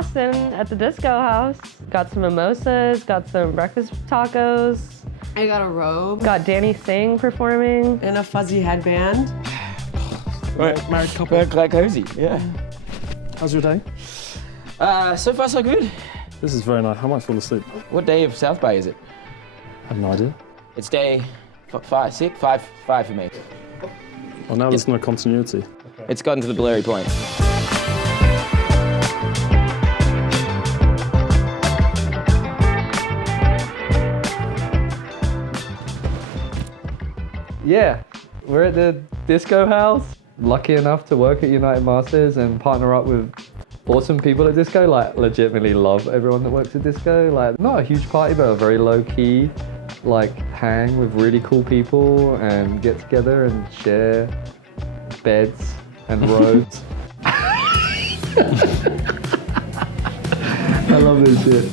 Austin at the Disco House. Got some mimosas, got some breakfast tacos. I got a robe. Got Danny Singh performing. And a fuzzy headband. Right. Married couple. Quite cozy, yeah. How's your day? So far so good. This is very nice. I might fall asleep. What day of South Bay is it? I have no idea. It's day five for me. Well, now there's no continuity. It's gotten to the blurry point. Yeah, we're at the Disco House. Lucky enough to work at United Masters and partner up with awesome people at Disco. Like, legitimately love everyone that works at Disco. Like, not a huge party, but a very low key, like, hang with really cool people and get together and share beds and robes. I love this shit.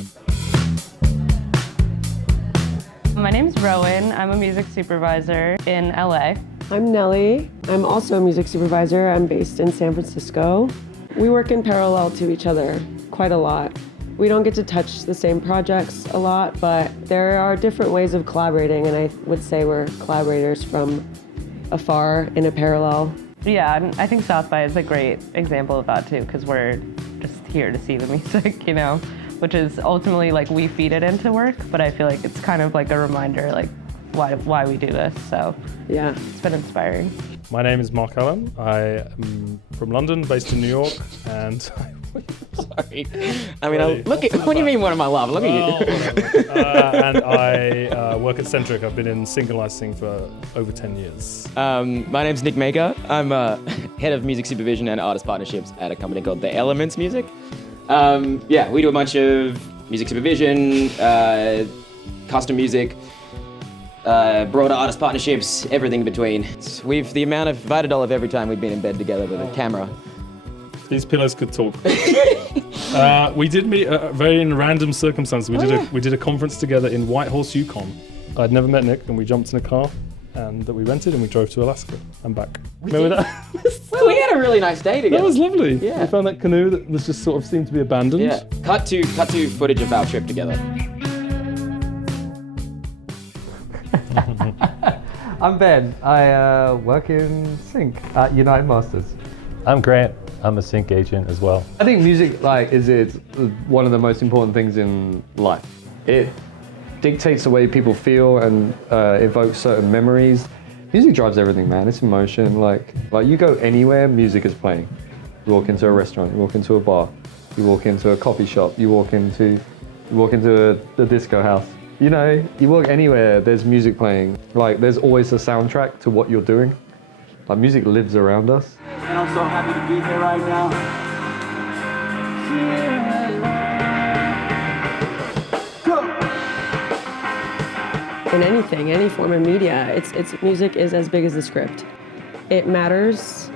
My name's Rowan. I'm a music supervisor in LA. I'm Nellie. I'm also a music supervisor. I'm based in San Francisco. We work in parallel to each other quite a lot. We don't get to touch the same projects a lot, but there are different ways of collaborating, and I would say we're collaborators from afar in a parallel. Yeah, and I think South by is a great example of that too, because we're just here to see the music, you know, which is ultimately like we feed it into work, but I feel like it's kind of like a reminder, like why we do this. So yeah, it's been inspiring. My name is Mark Allen. I am from London, based in New York, and Sorry. I mean, look at, what do you mean one of my love? Look at you. and I work at Centric. I've been in singer licensing for over 10 years. My name's Nick Maker. I'm head of music supervision and artist partnerships at a company called The Elements Music. Yeah, we do a bunch of music supervision, custom music, broader artist partnerships, everything in between. We've the amount of Vitadol of every time we've been in bed together with a camera. These pillows could talk. We did meet very in random circumstances. We did a conference together in Whitehorse, Yukon. I'd never met Nick, and we jumped in a car and that we rented, and we drove to Alaska and back. Remember that? Well, we had a really nice day together. That was lovely. Yeah. We found that canoe that was just sort of seemed to be abandoned. Yeah. Cut to footage of our trip together. I'm Ben. I work in sync at United Masters. I'm Grant. I'm a sync agent as well. I think music is one of the most important things in life. It dictates the way people feel and evokes certain memories. Music drives everything, man. It's emotion. Like you go anywhere, music is playing. You walk into a restaurant, you walk into a bar, you walk into a coffee shop, you walk into the disco house. You know, you walk anywhere, there's music playing. Like, there's always a soundtrack to what you're doing. Like, music lives around us. And I'm so happy to be here right now. Go! In anything, any form of media, it's music is as big as the script. It matters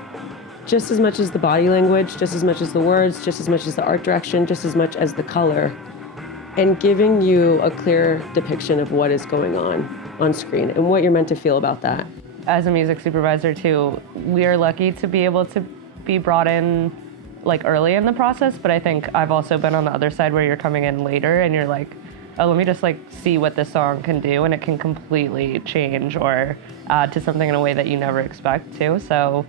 just as much as the body language, just as much as the words, just as much as the art direction, just as much as the color. And giving you a clear depiction of what is going on screen and what you're meant to feel about that. As a music supervisor too, we are lucky to be able to be brought in like early in the process, but I think I've also been on the other side where you're coming in later and you're like, oh, let me just like see what this song can do, and it can completely change or add to something in a way that you never expect to. So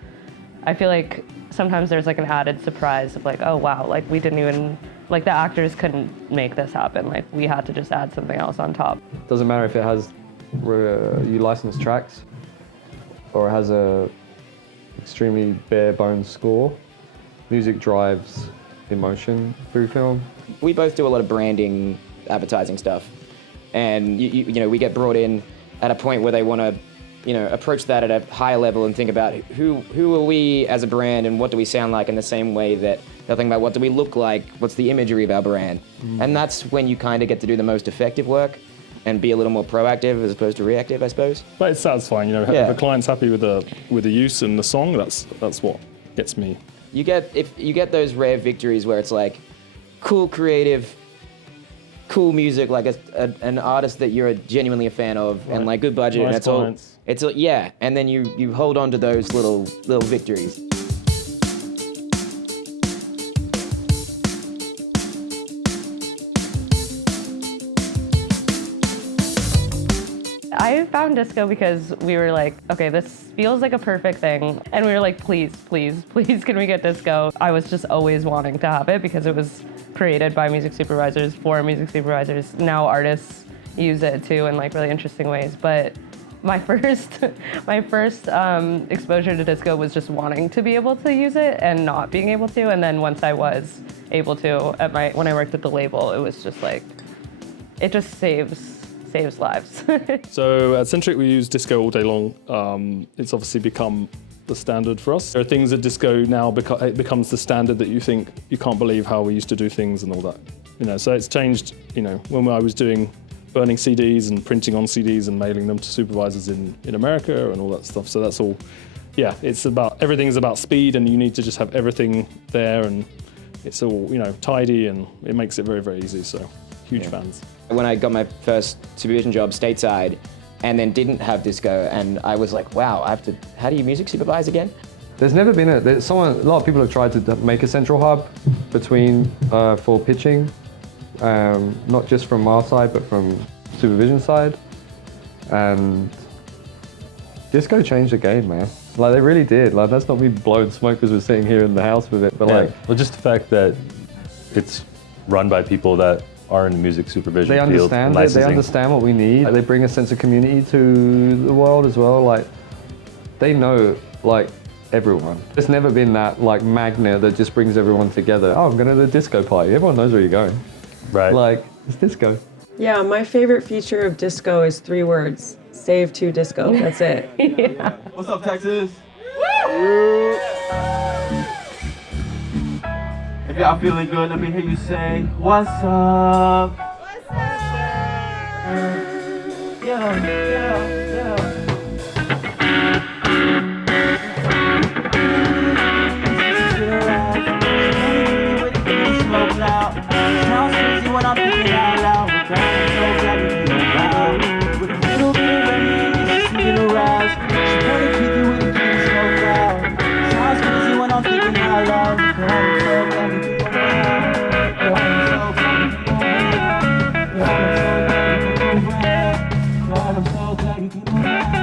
I feel like sometimes there's like an added surprise of like, oh wow, like we didn't even, like the actors couldn't make this happen. Like we had to just add something else on top. Doesn't matter if it has you licensed tracks or it has a extremely bare bones score. Music drives emotion through film. We both do a lot of branding, advertising stuff, and you know, we get brought in at a point where they want to, you know, approach that at a higher level and think about who are we as a brand and what do we sound like, in the same way that they'll think about what do we look like, what's the imagery of our brand. And that's when you kind of get to do the most effective work and be a little more proactive as opposed to reactive, I suppose. But it's satisfying, you know, Yeah. if the client's happy with the use and the song, that's what gets me. If you get those rare victories where it's like cool creative, cool music, like an artist that you're genuinely a fan of, right, and like good budget, nice and it's clients. Yeah, and then you hold on to those little victories. I found disco because we were like, okay, this feels like a perfect thing. And we were like, please, please, please, can we get disco? I was just always wanting to have it because it was created by music supervisors for music supervisors. Now artists use it too in like really interesting ways. But my first exposure to disco was just wanting to be able to use it and not being able to. And then once I was able to when I worked at the label, it was just like, it just saves lives. So at Centric, we use disco all day long. It's obviously become the standard for us. There are things that disco now it becomes the standard that you think you can't believe how we used to do things and all that. So it's changed. When I was burning CDs and printing on CDs and mailing them to supervisors in America and all that stuff. So that's all. Yeah, everything's about speed, and you need to just have everything there, and it's all tidy, and it makes it very, very easy. So huge fans. When I got my first supervision job stateside and then didn't have disco, and I was like, wow, how do you music supervise again? There's never been a lot of people have tried to make a central hub between for pitching, not just from our side, but from supervision side. And disco changed the game, man. Like, they really did. Like, that's not me blowing smoke because we're sitting here in the house with it, but well, just the fact that it's run by people that are in the music supervision they field. Understand it. They understand what we need. They bring a sense of community to the world as well. Like, they know, like, everyone. There's never been that, like, magnet that just brings everyone together. Oh, I'm going to the disco party. Everyone knows where you're going. Right. Like, it's disco. Yeah, my favorite feature of disco is 3 words. Save to disco. That's it. Yeah. What's up, Texas? If y'all feeling good, let me hear you say, what's up? What's up? Yeah. Sounds crazy when I'm thinking out loud. But I'm so glad you feel loud. With a little bit of rain, it's just a little rouse. She wanna keep you with a kid and smoke loud. Sounds crazy when I'm thinking out loud. But I'm so glad you feel around. I'm so glad you feel around. I'm so glad you feel around. I'm so glad you feel around.